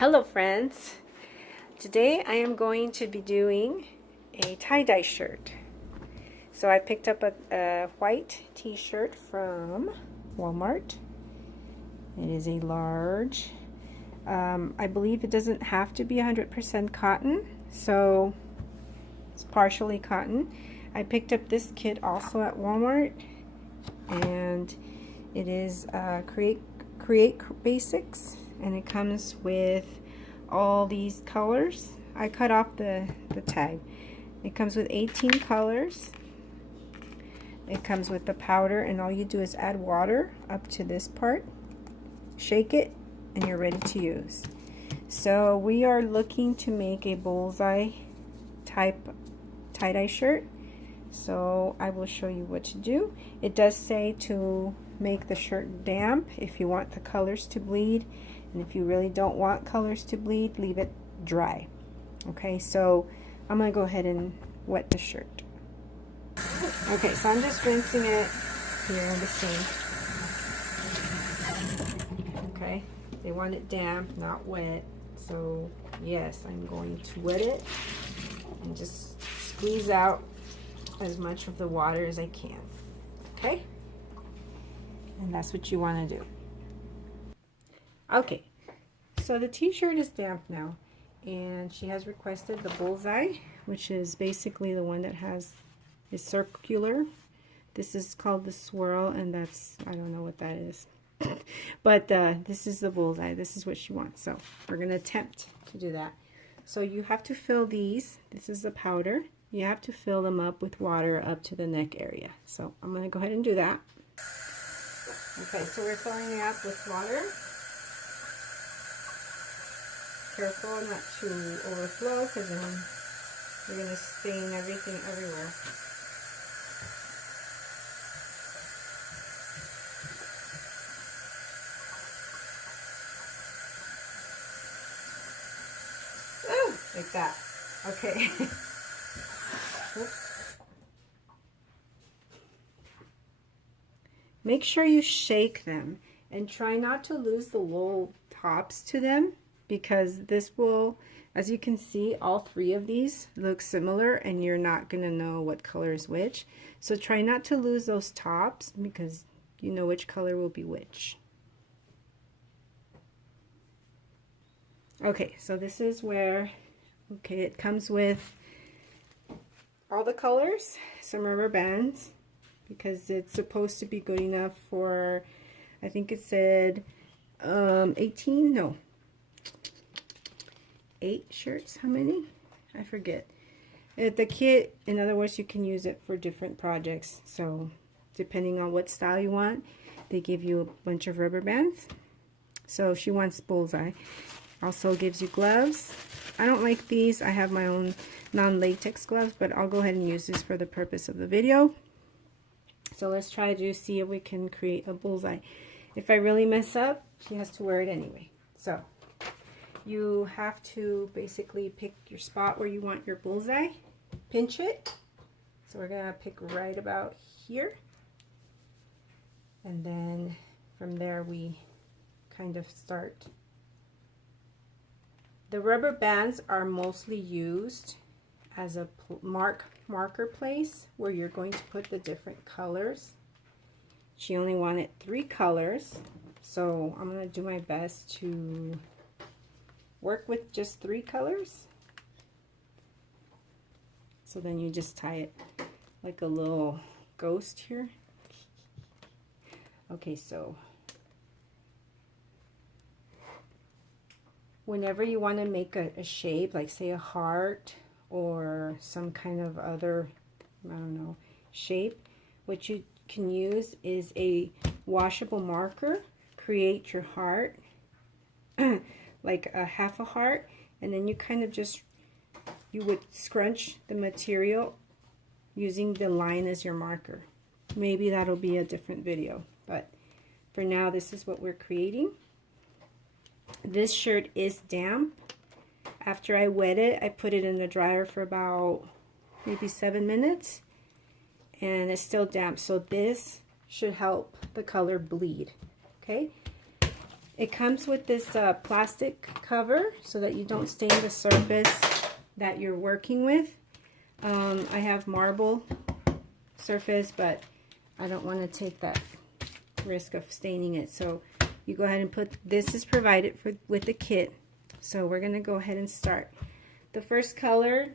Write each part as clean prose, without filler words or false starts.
Hello friends, today I am going to be doing a tie-dye shirt. So I picked up a white t-shirt from Walmart. It is a large. I believe it doesn't have to be 100% cotton, so it's partially cotton. I picked up this kit also at Walmart, and it is Create Basics, and it comes with all these colors. I cut off the tag. It comes with 18 colors. It comes with the powder, and all you do is add water up to this part, shake it, and you're ready to use. So we are looking to make a bullseye type tie-dye shirt. So I will show you what to do. It does say to make the shirt damp if you want the colors to bleed, and if you really don't want colors to bleed, leave it dry. Okay, so I'm gonna go ahead and wet the shirt. Okay, so I'm just rinsing it here in the sink. Okay, they want it damp, not wet, so yes, I'm going to wet it and just squeeze out as much of the water as I can. Okay, and that's what you want to do. Okay, so the t-shirt is damp now, and she has requested the Bullseye, which is basically the one that is circular. This is called the swirl, and that's, I don't know what that is. But this is the Bullseye. This is what she wants, so we're going to attempt to do that. So you have to fill these. This is the powder. You have to fill them up with water up to the neck area. So I'm going to go ahead and do that. Okay, so we're filling it up with water. Careful not to overflow, because then you're going to stain everything everywhere. Ooh, like that. Okay. Make sure you shake them and try not to lose the little tops to them, because this will, as you can see, all three of these look similar and you're not going to know what color is which. So try not to lose those tops, because you know which color will be which. Okay, so this is where, okay, it comes with all the colors, some rubber bands, because it's supposed to be good enough for, I think it said 18, no, 8 shirts. How many? I forget. The kit, in other words, you can use it for different projects. So depending on what style you want, they give you a bunch of rubber bands. So she wants Bullseye. Also gives you gloves. I don't like these. I have my own non-latex gloves, but I'll go ahead and use this for the purpose of the video. So let's try to see if we can create a bullseye. If I really mess up, she has to wear it anyway. So you have to basically pick your spot where you want your bullseye, pinch it. So we're gonna pick right about here, and then from there we kind of start. The rubber bands are mostly used as a marker place where you're going to put the different colors. She only wanted 3 colors, so I'm going to do my best to work with just 3 colors. So then you just tie it like a little ghost here. Okay, so whenever you want to make a shape, like say a heart or some kind of other, I don't know, shape, what you can use is a washable marker. Create your heart, like a half a heart, and then you kind of just, you would scrunch the material using the line as your marker. Maybe that'll be a different video, but for now this is what we're creating. This shirt is damp. After I wet it, I put it in the dryer for about maybe 7 minutes, and it's still damp, so this should help the color bleed. Okay, It comes with this plastic cover so that you don't stain the surface that you're working with. I have marble surface, but I don't want to take that risk of staining it. So you go ahead and put, this is provided with the kit. So we're going to go ahead and start. The first color,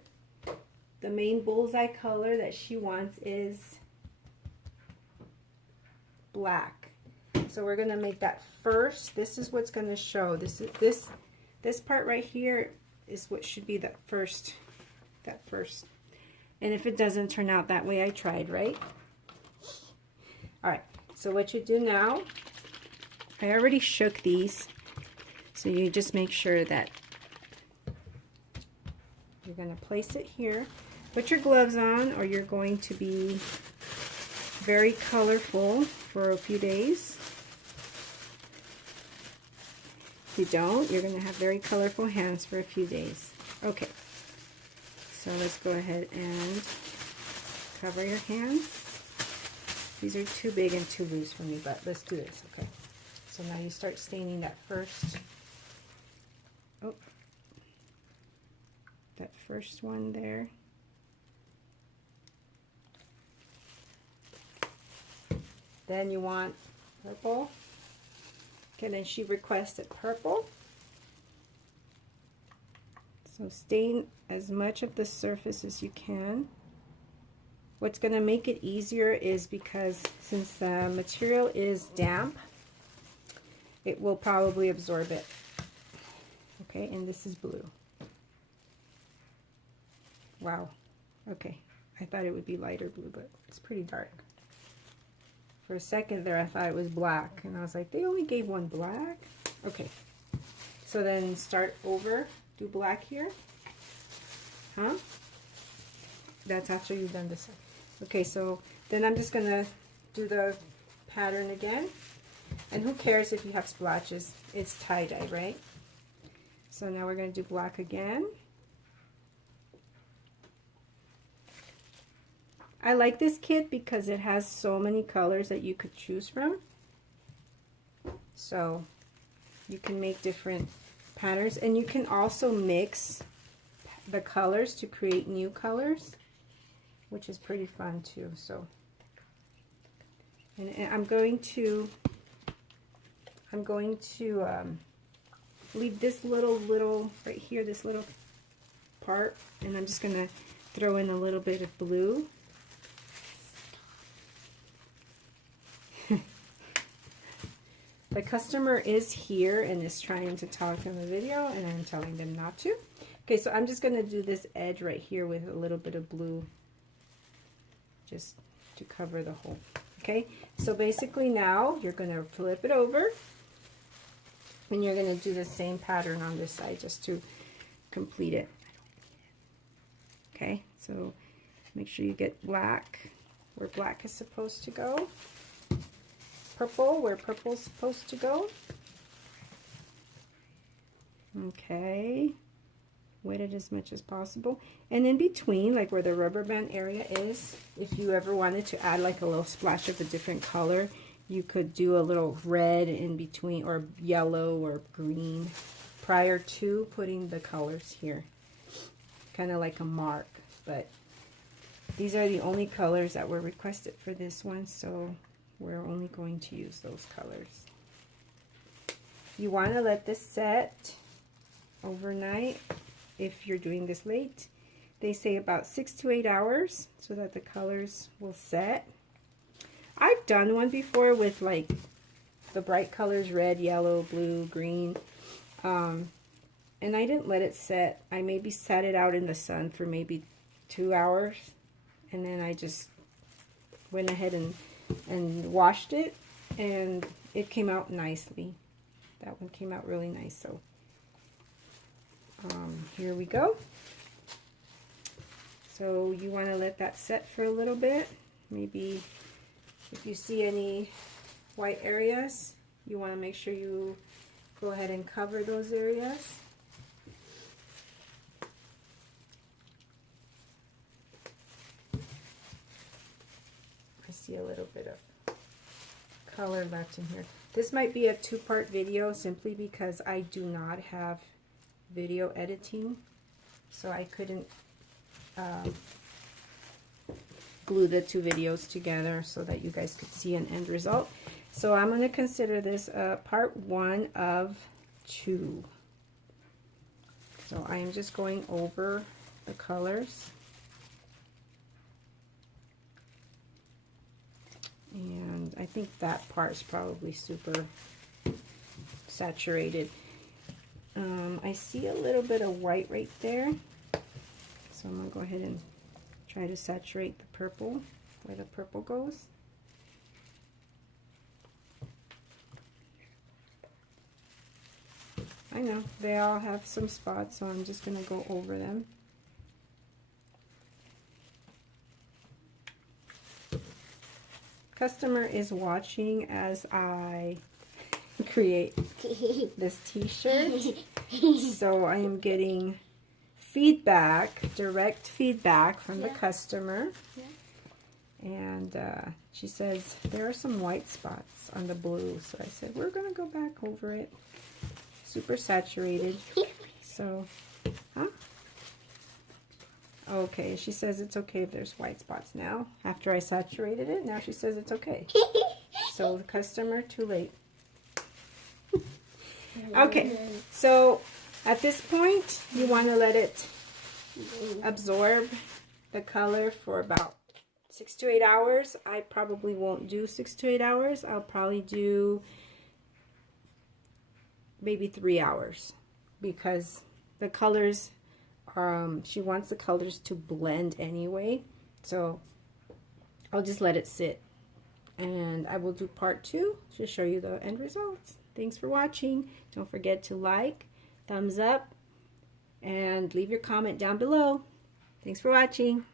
the main bullseye color that she wants is black. So we're going to make that first. This is what's going to show. This part right here is what should be that first. And if it doesn't turn out that way, I tried, right? All right. So what you do now, I already shook these. So you just make sure that you're going to place it here. Put your gloves on, or you're going to be very colorful for a few days. If you don't, you're going to have very colorful hands for a few days. Okay, so let's go ahead and cover your hands. These are too big and too loose for me, but let's do this, okay? So now you start staining that first, that first one there. Then you want purple. Okay, then she requested purple. So stain as much of the surface as you can. What's going to make it easier is because since the material is damp, it will probably absorb it. Okay, and this is blue. Wow. Okay, I thought it would be lighter blue, but it's pretty dark. For a second there, I thought it was black, and I was like, they only gave one black? Okay, so then start over, do black here. Huh? That's after you've done this. Okay, so then I'm just going to do the pattern again. And who cares if you have splotches? It's tie-dye, right? So now we're going to do black again. I like this kit because it has so many colors that you could choose from. So you can make different patterns, and you can also mix the colors to create new colors, which is pretty fun too. So, and I'm going to leave this little right here, this little part, and I'm just gonna throw in a little bit of blue. The customer is here and is trying to talk in the video, and I'm telling them not to. Okay, so I'm just going to do this edge right here with a little bit of blue just to cover the hole. Okay, so basically now you're going to flip it over, and you're going to do the same pattern on this side just to complete it. Okay, so make sure you get black where black is supposed to go. Purple where purple is supposed to go. Okay, wet it as much as possible, and in between, like where the rubber band area is, if you ever wanted to add like a little splash of a different color, you could do a little red in between, or yellow or green, prior to putting the colors here, kind of like a mark. But these are the only colors that were requested for this one, so we're only going to use those colors. You want to let this set overnight if you're doing this late. They say about 6 to 8 hours so that the colors will set. I've done one before with like the bright colors, red, yellow, blue, green, and I didn't let it set. I maybe sat it out in the sun for maybe 2 hours, and then I just went ahead and washed it, and it came out nicely. That one came out really nice. So here we go. So you want to let that set for a little bit. Maybe if you see any white areas, you want to make sure you go ahead and cover those areas. I see a little bit of color left in here. This might be a two-part video simply because I do not have video editing, so I couldn't glue the two videos together so that you guys could see an end result. So I'm going to consider this part 1 of 2. So I am just going over the colors. And I think that part is probably super saturated. I see a little bit of white right there. So I'm going to go ahead and try to saturate the purple, where the purple goes. I know, they all have some spots, so I'm just going to go over them. Customer is watching as I create this t-shirt, so I am getting feedback, direct feedback from the customer, and she says there are some white spots on the blue, so I said we're going to go back over it. Super saturated. So, okay, she says it's okay if there's white spots now. After I saturated it, now she says it's okay. So the customer, too late. Okay, so at this point, you want to let it absorb the color for about 6 to 8 hours. I probably won't do 6 to 8 hours. I'll probably do maybe 3 hours, because the colors, she wants the colors to blend anyway, so I'll just let it sit, and I will do part 2 to show you the end results. Thanks for watching. Don't forget to like, thumbs up, and leave your comment down below. Thanks for watching.